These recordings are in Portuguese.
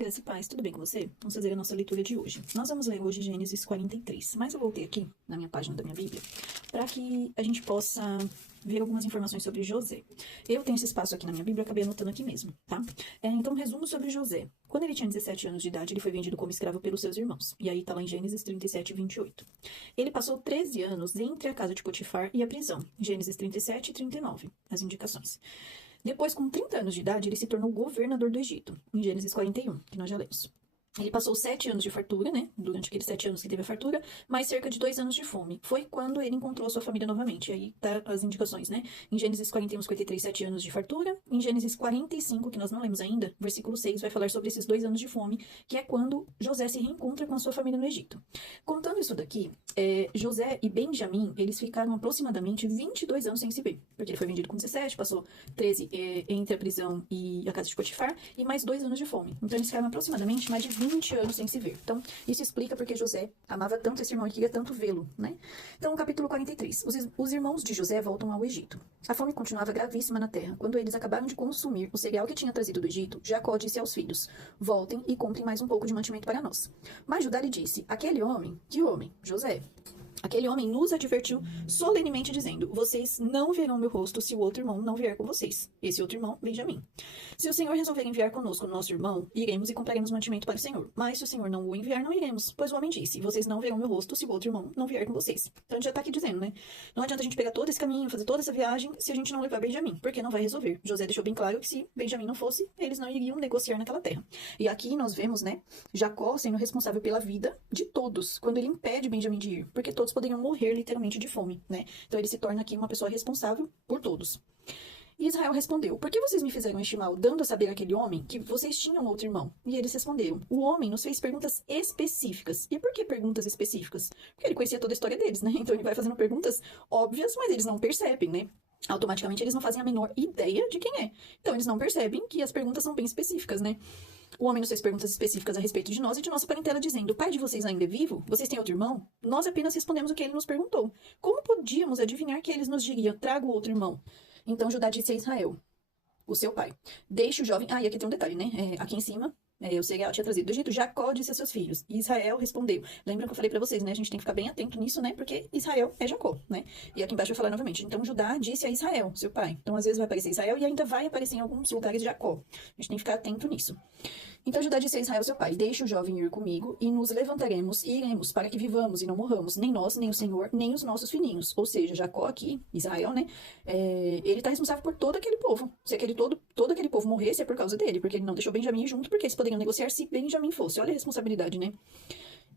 Graça e paz, tudo bem com você? Vamos fazer a nossa leitura de hoje. Nós vamos ler hoje Gênesis 43, mas eu voltei aqui na minha página da minha Bíblia para que a gente possa ver algumas informações sobre José. Eu tenho esse espaço aqui na minha Bíblia, acabei anotando aqui mesmo, tá? Então, um resumo sobre José. Quando ele tinha 17 anos de idade, ele foi vendido como escravo pelos seus irmãos. E aí tá lá em Gênesis 37, 28. Ele passou 13 anos entre a casa de Potifar e a prisão. Gênesis 37 e 39, as indicações. Depois, com 30 anos de idade, ele se tornou governador do Egito, em Gênesis 41, que nós já lemos. Ele passou 7 anos de fartura, né? Durante aqueles 7 anos que teve a fartura, mais cerca de 2 anos de fome. Foi quando ele encontrou a sua família novamente. E aí tá as indicações, né? Em Gênesis 41, 53, 7 anos de fartura. Em Gênesis 45, que nós não lemos ainda, versículo 6, vai falar sobre esses 2 anos de fome, que é quando José se reencontra com a sua família no Egito. Contando isso daqui, José e Benjamim, eles ficaram aproximadamente 22 anos sem se ver. Porque ele foi vendido com 17, passou 13 entre a prisão e a casa de Potifar, e mais 2 anos de fome. Então eles ficaram aproximadamente mais de 20 anos sem se ver. Então, isso explica porque José amava tanto esse irmão e queria tanto vê-lo, né? Então, capítulo 43. Os irmãos de José voltam ao Egito. A fome continuava gravíssima na terra. Quando eles acabaram de consumir o cereal que tinha trazido do Egito, Jacó disse aos filhos: voltem e comprem mais um pouco de mantimento para nós. Mas Judá lhe disse: aquele homem, que homem? José. Aquele homem nos advertiu solenemente, dizendo: vocês não verão meu rosto se o outro irmão não vier com vocês. Esse outro irmão, Benjamim. Se o Senhor resolver enviar conosco o nosso irmão, iremos e compraremos mantimento para o Senhor. Mas se o Senhor não o enviar, não iremos. Pois o homem disse: vocês não verão meu rosto se o outro irmão não vier com vocês. Então a gente já tá aqui dizendo, né? Não adianta a gente pegar todo esse caminho, fazer toda essa viagem, se a gente não levar Benjamim, porque não vai resolver. José deixou bem claro que se Benjamim não fosse, eles não iriam negociar naquela terra. E aqui nós vemos, né, Jacó sendo responsável pela vida de todos, quando ele impede Benjamim de ir, porque todos poderiam morrer literalmente de fome, né? Então ele se torna aqui uma pessoa responsável por todos. E Israel respondeu: por que vocês me fizeram este mal, dando a saber àquele homem que vocês tinham outro irmão? E eles responderam: o homem nos fez perguntas específicas. E por que perguntas específicas? Porque ele conhecia toda a história deles, né? Então ele vai fazendo perguntas óbvias, mas eles não percebem, né? Automaticamente eles não fazem a menor ideia de quem é. Então eles não percebem que as perguntas são bem específicas, né? O homem nos fez perguntas específicas a respeito de nós e de nossa parentela, dizendo: o pai de vocês ainda é vivo? Vocês têm outro irmão? Nós apenas respondemos o que ele nos perguntou. Como podíamos adivinhar que eles nos diriam: trago outro irmão? Então Judá disse a Israel, o seu pai: deixe o jovem... Ah, e aqui tem um detalhe, né? Aqui em cima, o cereal tinha trazido do Egito. Jacó disse a seus filhos. E Israel respondeu. Lembram que eu falei pra vocês, né? A gente tem que ficar bem atento nisso, né? Porque Israel é Jacó, né? E aqui embaixo eu vou falar novamente. Então Judá disse a Israel, seu pai. Então às vezes vai aparecer Israel e ainda vai aparecer em alguns lugares Jacó. A gente tem que ficar atento nisso. Então Judá disse a Israel, seu pai: deixe o jovem ir comigo e nos levantaremos e iremos, para que vivamos e não morramos, nem nós, nem o Senhor, nem os nossos filhinhos. Ou seja, Jacó aqui, Israel, né? Ele está responsável por todo aquele povo. Se todo aquele povo morresse, é por causa dele, porque ele não deixou Benjamim junto, porque eles poderiam negociar se Benjamim fosse. Olha a responsabilidade, né?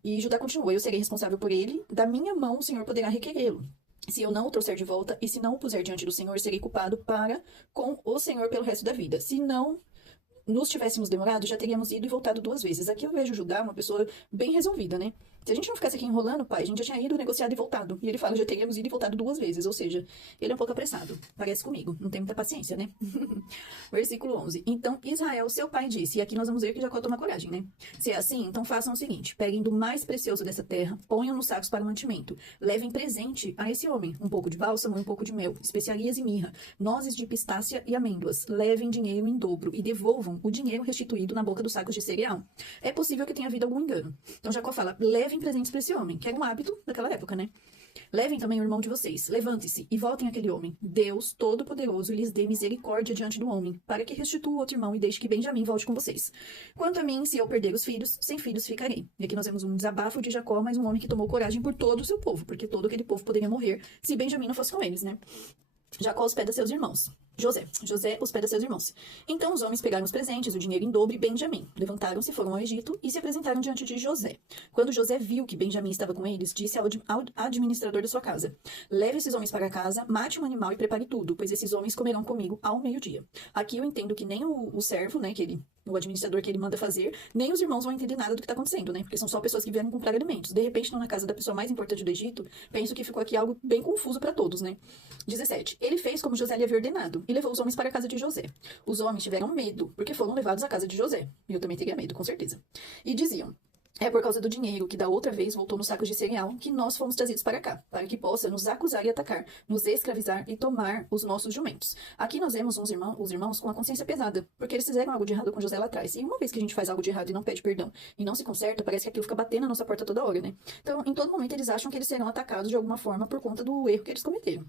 E Judá continuou: eu serei responsável por ele, da minha mão o Senhor poderá requerê-lo. Se eu não o trouxer de volta, e se não o puser diante do Senhor, serei culpado para com o Senhor pelo resto da vida. Se não nos tivéssemos demorado, já teríamos ido e voltado 2 vezes. Aqui eu vejo Judá uma pessoa bem resolvida, né? Se a gente não ficasse aqui enrolando, pai, a gente já tinha ido, negociado e voltado. E ele fala: já teríamos ido e voltado 2 vezes. Ou seja, ele é um pouco apressado. Parece comigo. Não tem muita paciência, né? Versículo 11. Então Israel, seu pai, disse... E aqui nós vamos ver que Jacó toma coragem, né? Se é assim, então façam o seguinte: peguem do mais precioso dessa terra, ponham nos sacos para mantimento. Levem presente a esse homem um pouco de bálsamo e um pouco de mel, especiarias e mirra, nozes de pistácia e amêndoas. Levem dinheiro em dobro e devolvam o dinheiro restituído na boca dos sacos de cereal. É possível que tenha havido algum engano. Então Jacó fala: levem presentes para esse homem, que era um hábito daquela época, né? Levem também o irmão de vocês. Levante-se e voltem àquele homem. Deus Todo-Poderoso lhes dê misericórdia diante do homem, para que restitua o outro irmão e deixe que Benjamim volte com vocês. Quanto a mim, se eu perder os filhos, sem filhos ficarei. E aqui nós vemos um desabafo de Jacó, mas um homem que tomou coragem por todo o seu povo, porque todo aquele povo poderia morrer se Benjamim não fosse com eles, né? Jacó hospeda seus irmãos. José hospeda seus irmãos. Então os homens pegaram os presentes, o dinheiro em dobro e Benjamim. Levantaram-se, foram ao Egito e se apresentaram diante de José. Quando José viu que Benjamim estava com eles, disse ao administrador da sua casa: leve esses homens para casa, mate um animal e prepare tudo, pois esses homens comerão comigo ao meio-dia. Aqui eu entendo que nem o servo, né, o administrador que ele manda fazer, nem os irmãos vão entender nada do que está acontecendo, né? Porque são só pessoas que vieram comprar alimentos. De repente, estão na casa da pessoa mais importante do Egito. Penso que ficou aqui algo bem confuso para todos, né? 17. Ele fez como José lhe havia ordenado e levou os homens para a casa de José. Os homens tiveram medo, porque foram levados à casa de José. E eu também teria medo, com certeza. E diziam: É por causa do dinheiro que da outra vez voltou nos sacos de cereal que nós fomos trazidos para cá, para que possa nos acusar e atacar, nos escravizar e tomar os nossos jumentos. Aqui nós vemos os irmãos com a consciência pesada, porque eles fizeram algo de errado com José lá atrás. E uma vez que a gente faz algo de errado e não pede perdão e não se conserta, parece que aquilo fica batendo na nossa porta toda hora, né? Então, em todo momento, eles acham que eles serão atacados de alguma forma por conta do erro que eles cometeram.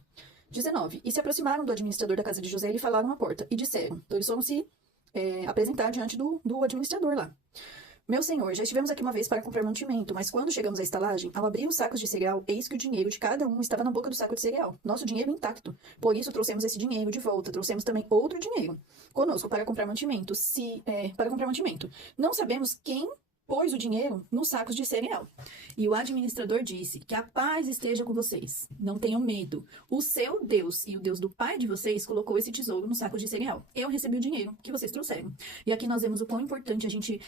19. E se aproximaram do administrador da casa de José e lhe falaram à porta, e disseram. Então, eles foram se apresentar diante do administrador lá. Meu senhor, já estivemos aqui uma vez para comprar mantimento, mas quando chegamos à estalagem, ao abrir os sacos de cereal, eis que o dinheiro de cada um estava na boca do saco de cereal. Nosso dinheiro intacto. Por isso trouxemos esse dinheiro de volta. Trouxemos também outro dinheiro conosco para comprar mantimento. Não sabemos quem pôs o dinheiro nos sacos de cereal. E o administrador disse, que a paz esteja com vocês. Não tenham medo. O seu Deus e o Deus do pai de vocês colocou esse tesouro nos sacos de cereal. Eu recebi o dinheiro que vocês trouxeram. E aqui nós vemos o quão importante a gente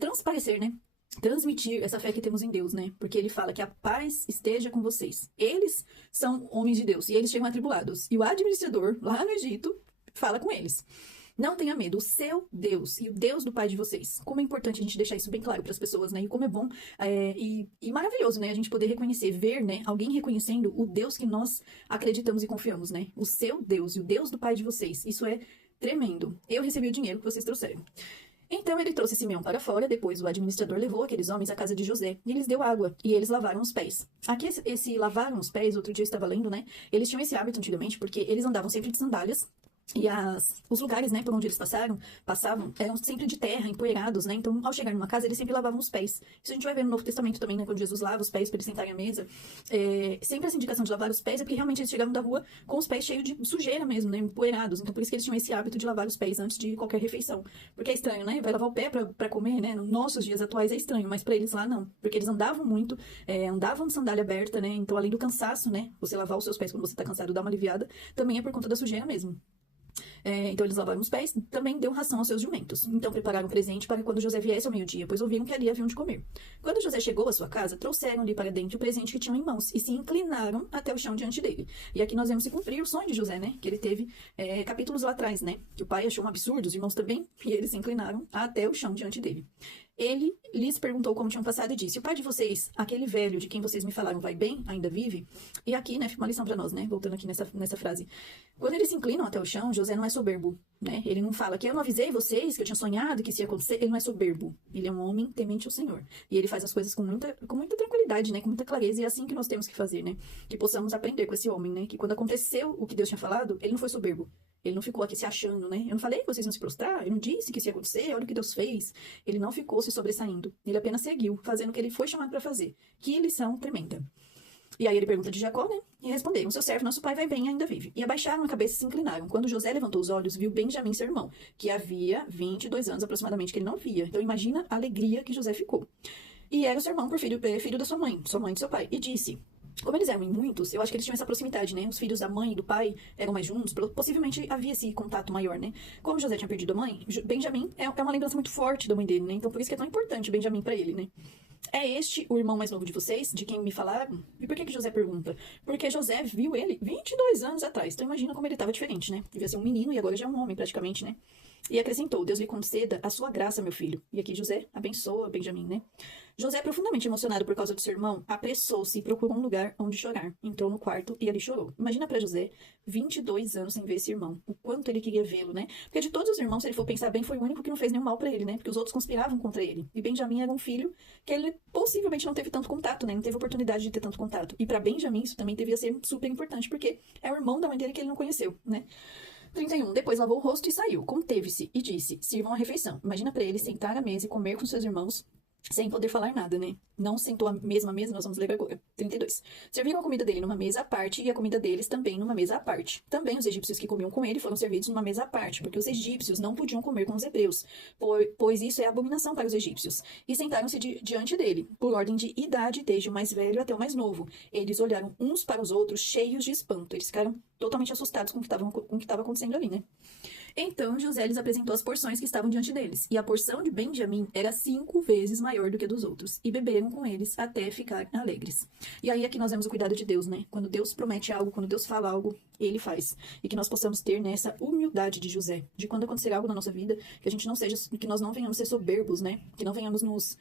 transparecer, né? Transmitir essa fé que temos em Deus, né? Porque ele fala que a paz esteja com vocês. Eles são homens de Deus e eles chegam atribulados. E o administrador, lá no Egito, fala com eles. Não tenha medo, o seu Deus e o Deus do pai de vocês. Como é importante a gente deixar isso bem claro para as pessoas, né? E como é bom e maravilhoso, né? A gente poder reconhecer, ver, né? Alguém reconhecendo o Deus que nós acreditamos e confiamos, né? O seu Deus e o Deus do pai de vocês. Isso é tremendo. Eu recebi o dinheiro que vocês trouxeram. Então ele trouxe Simeão para fora, depois o administrador levou aqueles homens à casa de José, e lhes deu água, e eles lavaram os pés. Aqui esse lavaram os pés, outro dia eu estava lendo, né? Eles tinham esse hábito antigamente, porque eles andavam sempre de sandálias, e os lugares, né, por onde eles passavam, eram sempre de terra, empoeirados, né? Então, ao chegar numa casa, eles sempre lavavam os pés. Isso a gente vai ver no Novo Testamento também, né? Quando Jesus lava os pés para eles sentarem à mesa. Sempre essa indicação de lavar os pés é porque realmente eles chegavam da rua com os pés cheios de sujeira mesmo, né? Empoeirados. Então, por isso que eles tinham esse hábito de lavar os pés antes de qualquer refeição. Porque é estranho, né? Vai lavar o pé para comer, né? Nos nossos dias atuais é estranho, mas para eles lá não. Porque eles andavam muito, andavam de sandália aberta, né? Então, além do cansaço, né? Você lavar os seus pés quando você tá cansado, dá uma aliviada, também é por conta da sujeira mesmo. Então eles lavaram os pés, também deu ração aos seus jumentos. Então prepararam um presente para quando José viesse ao meio-dia, pois ouviram que ali haviam de comer. Quando José chegou à sua casa, trouxeram-lhe para dentro o presente que tinham em mãos, e se inclinaram até o chão diante dele. E aqui nós vemos se cumprir o sonho de José, né? Que ele teve capítulos lá atrás, né? Que o pai achou um absurdo, os irmãos também, e eles se inclinaram até o chão diante dele. Ele lhes perguntou como tinham passado e disse, o pai de vocês, aquele velho de quem vocês me falaram, vai bem? Ainda vive? E aqui, né, fica uma lição para nós, né? Voltando aqui nessa frase. Quando eles se inclinam até o chão, José não é soberbo, né? Ele não fala que eu não avisei vocês, que eu tinha sonhado, que isso ia acontecer. Ele não é soberbo. Ele é um homem temente ao Senhor. E ele faz as coisas com muita tranquilidade, né? Com muita clareza. E é assim que nós temos que fazer, né? Que possamos aprender com esse homem, né? Que quando aconteceu o que Deus tinha falado, ele não foi soberbo. Ele não ficou aqui se achando, né? Eu não falei que vocês iam se prostrar, eu não disse que isso ia acontecer, olha o que Deus fez. Ele não ficou se sobressaindo. Ele apenas seguiu, fazendo o que ele foi chamado para fazer. Que lição tremenda. E aí ele pergunta de Jacó, né? E responderam, seu servo, nosso pai vai bem e ainda vive. E abaixaram a cabeça e se inclinaram. Quando José levantou os olhos, viu Benjamim, seu irmão, que havia 22 anos aproximadamente que ele não via. Então imagina a alegria que José ficou. E era o seu irmão por filho da sua mãe de seu pai. E disse... Como eles eram em muitos, eu acho que eles tinham essa proximidade, né? Os filhos da mãe e do pai eram mais juntos, possivelmente havia esse contato maior, né? Como José tinha perdido a mãe, Benjamim é uma lembrança muito forte da mãe dele, né? Então por isso que é tão importante Benjamim pra ele, né? É este o irmão mais novo de vocês, de quem me falaram? E por que José pergunta? Porque José viu ele 22 anos atrás. Então imagina como ele estava diferente, né? Devia ser um menino e agora já é um homem praticamente, né? E acrescentou, Deus lhe conceda a sua graça, meu filho. E aqui José abençoa Benjamim, né? José, profundamente emocionado por causa do seu irmão, apressou-se e procurou um lugar onde chorar. Entrou no quarto e ali chorou. Imagina para José, 22 anos sem ver esse irmão. O quanto ele queria vê-lo, né? Porque de todos os irmãos, se ele for pensar bem, foi o único que não fez nenhum mal para ele, né? Porque os outros conspiravam contra ele. E Benjamim era um filho que ele possivelmente não teve tanto contato, né? Não teve oportunidade de ter tanto contato. E para Benjamim, isso também devia ser super importante, porque é o irmão da mãe dele que ele não conheceu, né? 31. Depois lavou o rosto e saiu. Conteve-se e disse, sirvam a refeição. Imagina para ele sentar à mesa e comer com seus irmãos sem poder falar nada, né? Não sentou à mesma mesa, nós vamos ler agora. 32. Serviram a comida dele numa mesa à parte e a comida deles também numa mesa à parte. Também os egípcios que comiam com ele foram servidos numa mesa à parte, porque os egípcios não podiam comer com os hebreus, pois isso é abominação para os egípcios. E sentaram-se diante dele, por ordem de idade, desde o mais velho até o mais novo. Eles olharam uns para os outros cheios de espanto. Eles ficaram totalmente assustados com o que estava acontecendo ali, né? Então José lhes apresentou as porções que estavam diante deles, e a porção de Benjamim era 5 vezes maior do que a dos outros, e beberam com eles até ficar alegres. E aí é que nós vemos o cuidado de Deus, né? Quando Deus promete algo, quando Deus fala algo, ele faz. E que nós possamos ter nessa humildade de José, de quando acontecer algo na nossa vida, que a gente não seja, que nós não venhamos ser soberbos, né? Que não venhamos nos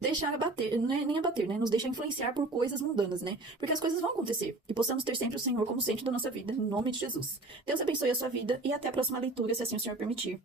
deixar abater, né? Nem abater, né? Nos deixar influenciar por coisas mundanas, né? Porque as coisas vão acontecer. E possamos ter sempre o Senhor como centro da nossa vida, em nome de Jesus. Deus abençoe a sua vida e até a próxima leitura, se assim o Senhor permitir.